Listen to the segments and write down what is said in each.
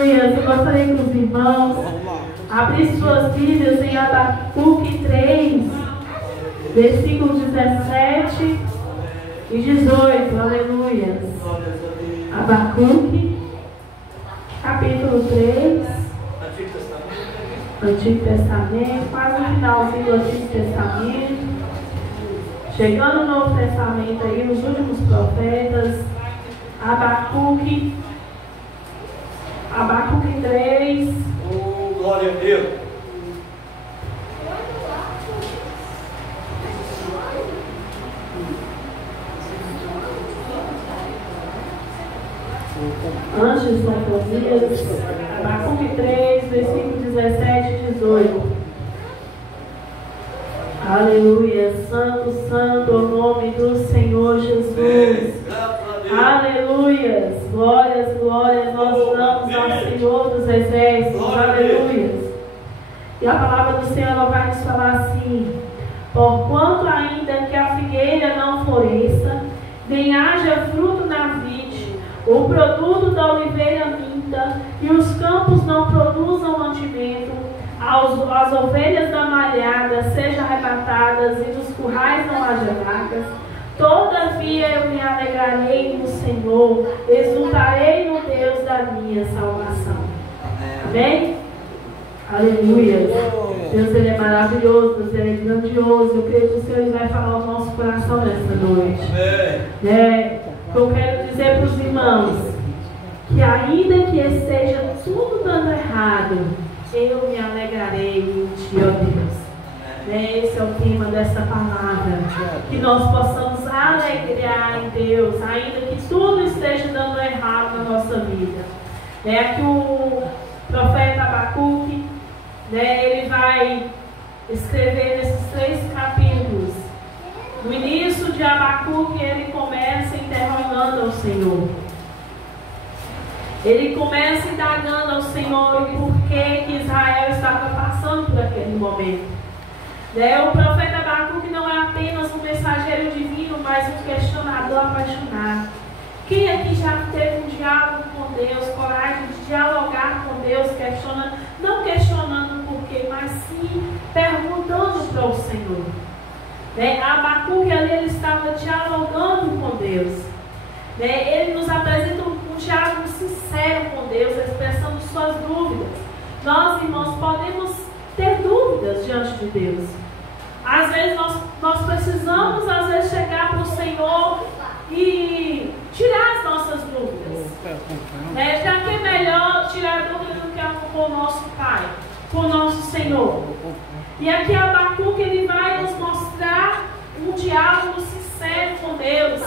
Eu gostaria que os irmãos abrissem suas Bíblias em Abacuque 3, versículos 17 e 18. Aleluia. Abacuque, capítulo 3, Antigo Testamento, quase no finalzinho do Antigo Testamento, chegando no Novo Testamento aí, nos últimos profetas. Abacuque 3. Oh, glória a Deus. Antes de São Tobias, Abacuque 3, versículo 17 e 18. Aleluia. Santo, santo é o nome do Senhor Jesus. Aleluia. Glórias, glórias, nós damos ao Senhor dos Exércitos. Aleluia. E a palavra do Senhor vai nos falar assim: porquanto ainda que a figueira não floresça, nem haja fruto na vide, o produto da oliveira minta, e os campos não produzam mantimento, as ovelhas da malhada sejam arrebatadas, e nos currais não haja vacas, todavia eu me alegrarei no Senhor, exultarei no Deus da minha salvação. Amém? Aleluia. Deus, Ele é maravilhoso, Deus, Ele é grandioso. Eu creio que o Senhor vai falar ao nosso coração nesta noite. Eu quero dizer para os irmãos que ainda que esteja tudo dando errado, eu me alegrarei em Ti, ó Deus. Esse é o tema dessa palavra. Que nós possamos alegrar em Deus, ainda que tudo esteja dando errado na nossa vida. Aqui o profeta Abacuque, ele vai escrever nesses 3 capítulos. No início de Abacuque, ele começa interrogando ao Senhor. Ele começa indagando ao Senhor o porquê que Israel estava passando por aquele momento. O profeta Abacuque não é apenas um mensageiro divino, mas um questionador apaixonado. Quem aqui já teve um diálogo com Deus, coragem de dialogar com Deus, não questionando o porquê, mas sim perguntando para o Senhor? Abacuque ali, ele estava dialogando com Deus. Ele nos apresenta um diálogo sincero com Deus, expressando suas dúvidas. Nós, irmãos, podemos ter dúvidas diante de Deus. Às vezes nós precisamos, às vezes, chegar para o Senhor e tirar as nossas dúvidas. Já que é melhor tirar dúvidas do que com o nosso Pai, com o nosso Senhor. E aqui Abacuque, ele vai nos mostrar um diálogo sincero com Deus,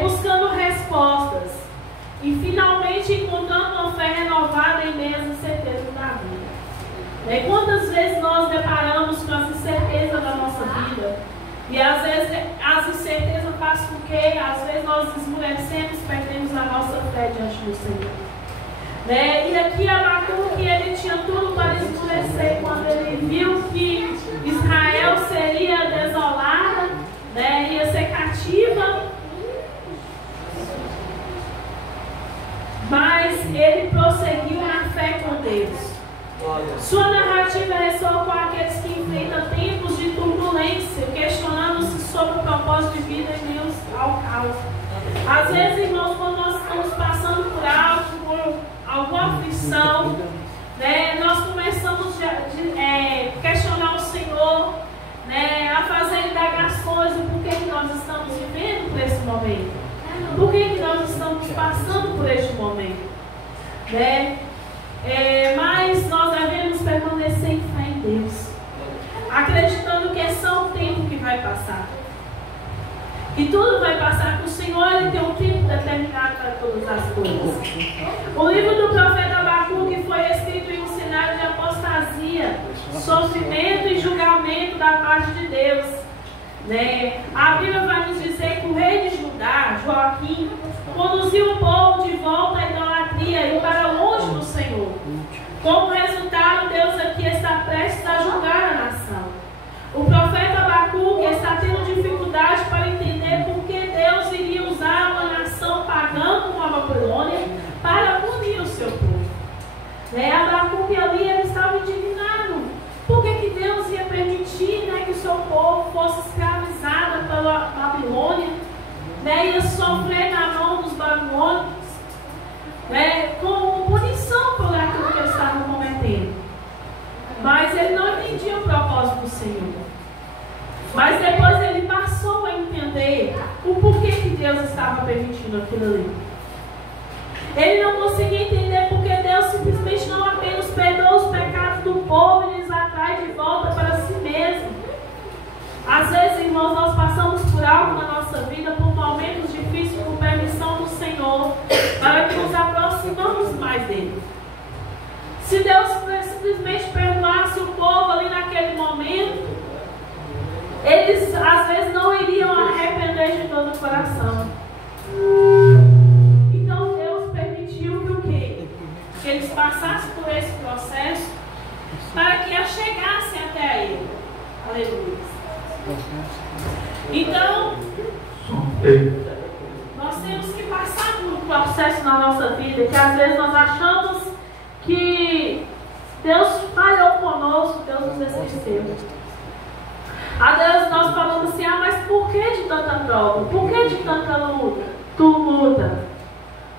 buscando respostas e finalmente encontrando uma fé renovada em meio às incertezas da vida. Quantas vezes nós deparamos com as incertezas da nossa vida e às vezes as incertezas fazem com que às vezes nós esmorecemos, perdemos a nossa fé diante do Senhor. E aqui Abacuque, ele tinha tudo para esmorecer quando ele viu que Israel seria desolada, ia ser cativa, mas ele prosseguiu na fé com Deus. Sua narrativa ressoa com aqueles que enfrentam tempos de turbulência, questionando-se sobre o propósito de vida em meio ao caos. Às vezes, irmãos, quando nós estamos passando por algo, por alguma aflição, nós começamos a questionar o Senhor, a fazer indagações do porquê que nós estamos vivendo por esse momento, por que nós estamos passando por este momento, mas nós devemos permanecer em fé em Deus, acreditando que é só o tempo que vai passar, que tudo vai passar, que o Senhor, ele tem um tempo determinado para todas as coisas. O livro do profeta Abacuque foi escrito em um cenário de apostasia, sofrimento e julgamento da parte de Deus. A Bíblia vai nos dizer que o rei de Judá, Joaquim, conduziu o povo de volta à idolatria e para longe do Senhor. Como resultado, Deus aqui está prestes a julgar a nação. O profeta Abacuque está tendo dificuldade para entender por que Deus iria usar uma nação pagã como a Babilônia para punir o seu povo. Abacuque ali, ele estava indignado. Por que Deus ia permitir, que o seu povo fosse escravizado pela Babilônia, ia sofrer na mão dos babilônicos, como punição por aquilo que eles estavam cometendo? Mas ele não entendia o propósito do Senhor. Mas depois ele passou a entender o porquê que Deus estava permitindo aquilo ali. Ele não conseguia entender porque Deus simplesmente não apenas perdoa os pecados do povo e lhes atrai de volta para si mesmo. Às vezes, irmãos, nós passamos por algo na nossa vida, por momentos difíceis, por permissão do Senhor, para que nos aproximamos mais dele. Se Deus simplesmente perdoasse o povo ali naquele momento, eles às vezes não iriam arrepender de todo o coração. Então Deus permitiu que o quê? Que eles passassem por esse processo para que a chegassem até Ele. Aleluia. Então, nós temos que passar por um processo na nossa vida que às vezes nós achamos que Deus falhou conosco, Deus nos esqueceu. A Deus nós falamos assim, mas por que de tanta prova? Por que de tanta luta?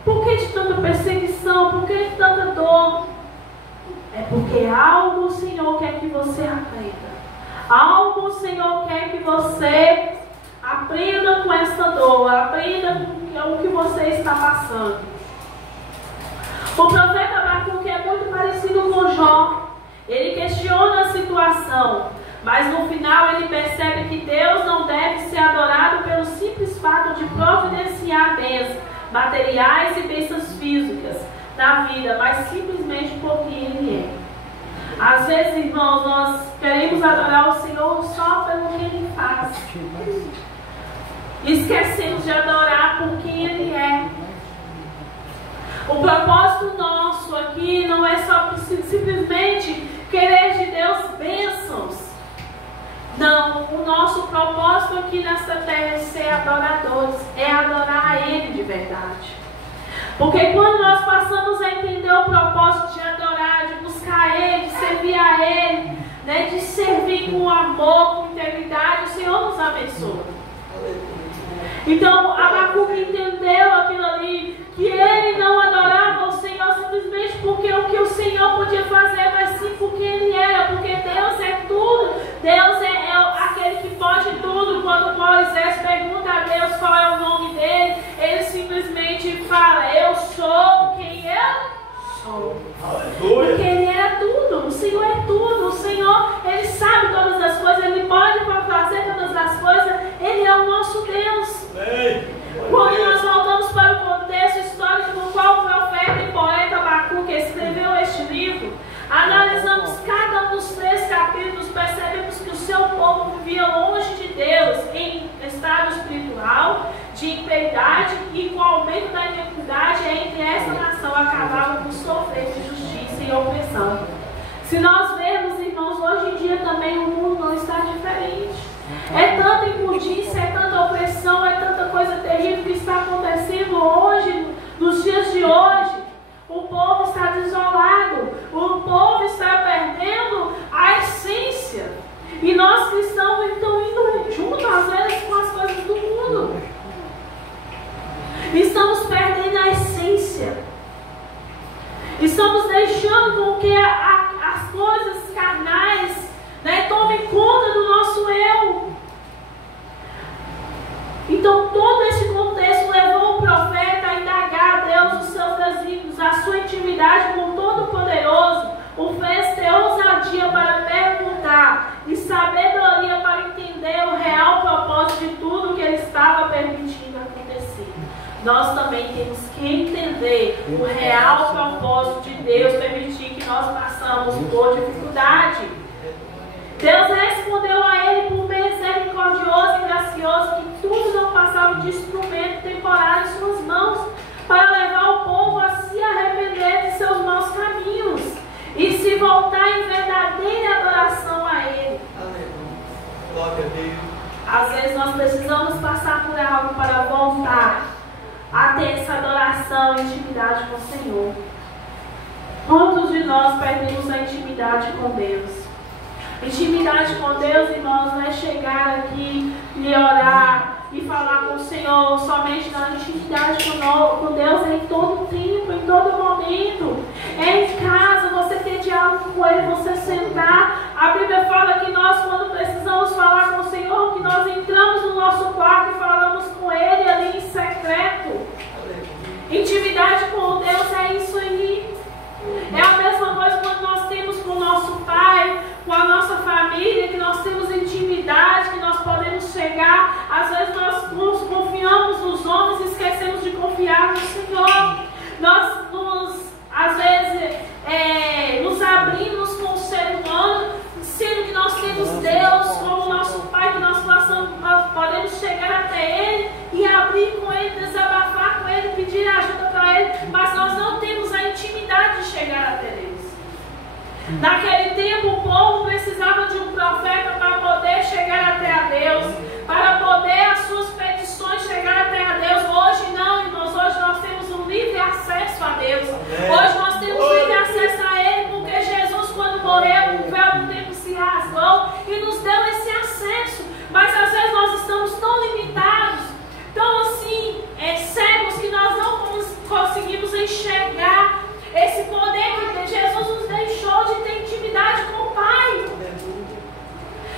Por que de tanta perseguição? Por que de tanta dor? É porque algo o Senhor quer que você aprenda. Algo o Senhor quer que você aprenda com essa dor, aprenda com o que você está passando. O profeta Abacuque é muito parecido com Jó. Ele questiona a situação, mas no final ele percebe que Deus não deve ser adorado pelo simples fato de providenciar bênçãos materiais e bênçãos físicas na vida, mas simplesmente porque Ele é. Às vezes, irmãos, nós queremos adorar o Senhor só pelo que Ele faz. Esquecemos de adorar por quem Ele é. O propósito nosso aqui não é só simplesmente querer de Deus bênçãos. Não, o nosso propósito aqui nesta terra é ser adoradores, é adorar a Ele de verdade. Porque quando nós passamos a entender o propósito de adorar, de buscar Ele, de servir a Ele, de servir com amor, com integridade, o Senhor nos abençoa. Então, Abacuque entendeu aquilo ali, que ele não adorava o Senhor simplesmente porque o que o Senhor podia fazer, mas sim porque Ele era, porque Deus é tudo, Deus é aquele que pode tudo. Quando Moisés pergunta a Deus qual é o nome dele, ele simplesmente fala, eu sou quem eu sou. Porque Ele é tudo, o Senhor é tudo, o Senhor, Ele sabe todas as coisas, Ele pode fazer todas as coisas, Ele é o nosso Deus. Quando nós voltamos para o contexto histórico no qual o profeta e poeta Abacuque escreveu este livro, analisamos cada um dos 3 capítulos, percebemos que o seu povo vivia longe de Deus, em estado espiritual, de impiedade, e com o aumento da iniquidade entre essa nação acabava por sofrer de justiça e opressão. Se nós vermos, irmãos, hoje em dia também o mundo não está diferente. É tanta imundícia, é tanta opressão, é tanta coisa terrível que está acontecendo hoje, nos dias de hoje. O povo está desolado, o povo está perdendo a essência. E nós cristãos estamos indo junto, às vezes, com as coisas do mundo. Estamos perdendo a essência. Estamos deixando com que as coisas carnais tomem conta do nosso eu. Então todo esse contexto levou o profeta a indagar a Deus os seus desígnios, a sua intimidade com o Todo-Poderoso, o fez ter ousadia para perguntar e sabedoria para entender o real propósito de tudo que Ele estava permitindo acontecer. Nós também temos que entender o real propósito de Deus permitir que nós passamos por dificuldade. Deus respondeu a ele por misericordioso e gracioso que tudo não passava de instrumento temporário em suas mãos para levar o povo a se arrepender de seus maus caminhos e se voltar em verdadeira adoração a Ele. Glória a Deus. Às vezes nós precisamos passar por algo para voltar a ter essa adoração e intimidade com o Senhor. Quantos de nós perdemos a intimidade com Deus. Intimidade com Deus, irmãos, não é chegar aqui e orar e falar com o Senhor somente na intimidade com Deus, é em todo tempo, em todo momento. É em casa, você ter diálogo com Ele, você sentar. A Bíblia fala que nós, quando precisamos falar com o Senhor, que nós entramos no nosso quarto e falamos com Ele ali em secreto. Intimidade com Deus é isso aí. É a mesma coisa quando nós temos com o nosso Pai, com a nossa família, que nós temos intimidade, que nós podemos chegar. Às vezes nós nos confiamos nos homens e esquecemos de confiar no Senhor. Nós, às vezes, nos abrimos com o ser humano, sendo que nós temos Deus como nosso Pai, que nós podemos chegar até Ele e abrir com Ele, desabafar com Ele, pedir ajuda para Ele, mas nós não temos a intimidade de chegar até eles. Naquele tempo o povo precisava de um profeta para poder chegar até a Deus, para poder as suas petições chegar até a Deus. Hoje não, irmãos, hoje nós temos um livre acesso a Deus. Hoje nós temos livre acesso a Ele, porque Jesus, quando morreu, o véu do templo se rasgou e nos deu esse acesso. Mas às vezes nós estamos tão limitados, tão assim, cegos, que nós não conseguimos enxergar esse poder que Jesus nos deixou de ter intimidade com o Pai.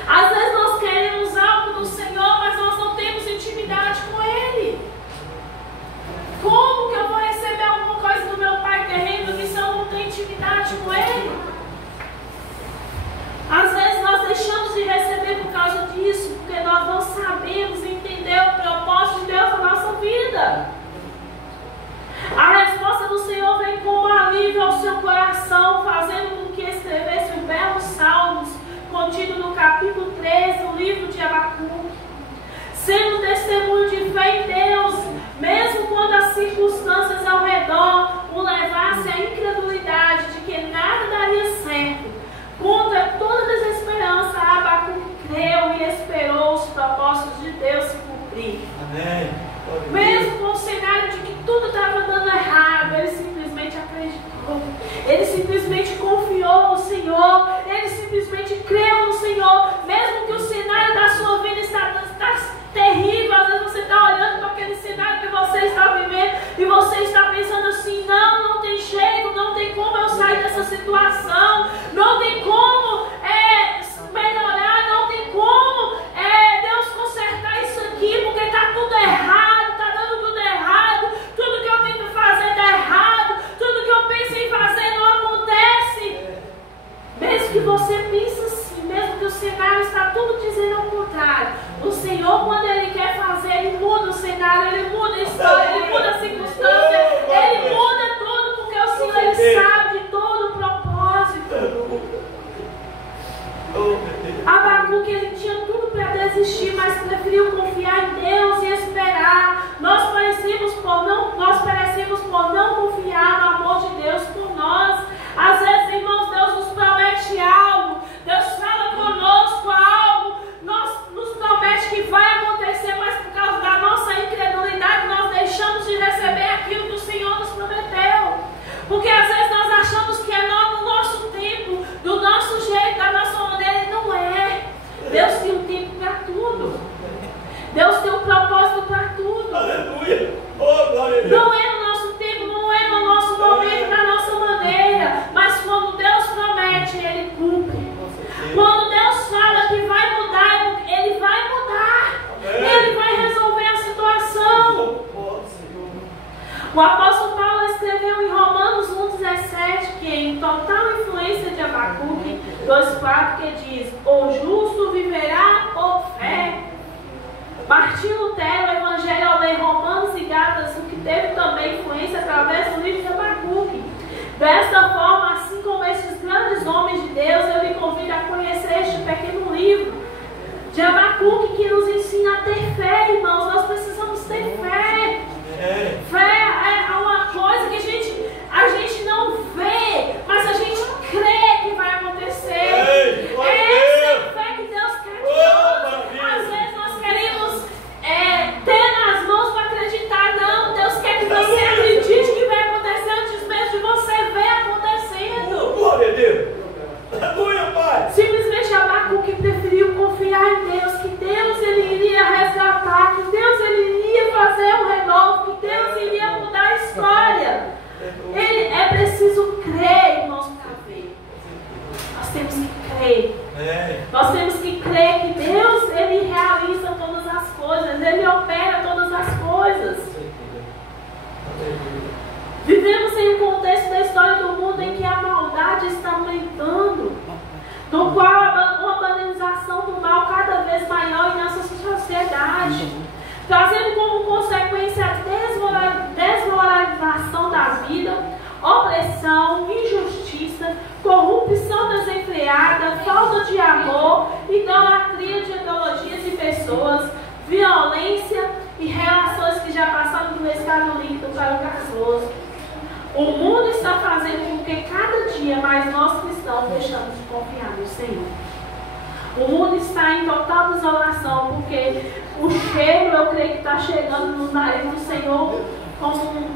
Às vezes nós queremos algo do Senhor, mas nós não temos intimidade com Ele. Como que eu vou receber alguma coisa do meu Pai terreno se eu não tenho intimidade com Ele? Às vezes nós deixamos de receber por causa disso, porque nós não sabemos entender o propósito de Deus na nossa vida. A resposta do Senhor vem como alívio ao seu coração, fazendo com que escrevesse um belo salmos, contido no capítulo 13 do livro de Abacuque. Sendo testemunho de fé em Deus, mesmo quando as circunstâncias ao redor o levassem à incredulidade de que nada daria certo, contra toda desesperança, Abacuque creu e esperou os propósitos de Deus se cumprir. Amém. Mesmo com o cenário de que tudo estava dando errado, ele simplesmente acreditou. Ele simplesmente confiou no Senhor. Ele simplesmente creu no Senhor. Mesmo que o cenário da sua vida está terrível. Às vezes você está olhando para aquele cenário que você está vivendo e você está pensando assim: não tem jeito, não tem como eu sair dessa situação, não tem como melhorar, não tem como Deus consertar isso aqui, porque está tudo errado, está dando tudo errado, tudo que eu tento fazer dá errado, tudo que eu penso em fazer não acontece. Mesmo que você pense assim, mesmo que o cenário está tudo dizendo ao contrário, o Senhor, quando Ele quer fazer, Ele muda o cenário, Ele muda a história, Ele muda a circunstância, Ele muda tudo, porque o Senhor, Ele sabe de todo o propósito. Abacuque, ele tinha tudo para desistir, mas preferiu confiar em Deus e esperar. Nós parecemos por não confiar no amor de Deus por nós. Às vezes, irmãos, Deus nos promete algo, Deus fala conosco algo, nos promete que vai acontecer, mas por causa da nossa incredulidade nós deixamos de receber aquilo que o Senhor nos prometeu. Porque às vezes nós achamos que é no nosso tempo, do nosso jeito, da nossa maneira, e não é. Deus tem um tempo para tudo. Deus tem um propósito para tudo. Aleluia. Oh, glória a Deus. Não é no nosso tempo, não é no nosso momento, da nossa maneira. Mas quando Deus promete, Ele cumpre. Quando Deus fala que vai mudar, Ele vai mudar. Ele vai resolver a situação. O apóstolo Paulo escreveu em Romanos 1,17 que em total influência de Abacuque 2,4 que diz: o justo viverá por fé. Martinho Lutero, o Evangelho ao ler Romanos e Gálatas, o que teve também influência através do livro de Abacuque. Desta forma, assim como estes grandes homens de Deus, eu lhe convido a conhecer este pequeno livro de Abacuque que nos ensina a ter fé, irmãos. Nós precisamos ter fé. Fé é uma coisa que a gente não vê, mas a gente crê que vai acontecer. É essa fé que Deus quer de nós. Às vezes nós queremos ter nas mãos para acreditar. Não, Deus quer que você acredite que vai acontecer antes mesmo de você ver acontecer. trazendo como consequência a desmoralização da vida, opressão, injustiça, corrupção desenfreada, falta de amor, idolatria de ideologias e pessoas, violência e relações que já passaram do estado líquido para o gasoso. O mundo está fazendo com que cada dia mais nós cristãos deixamos de confiar no Senhor. O mundo está em total desolação, porque o cheiro, eu creio que está chegando no nariz do Senhor como um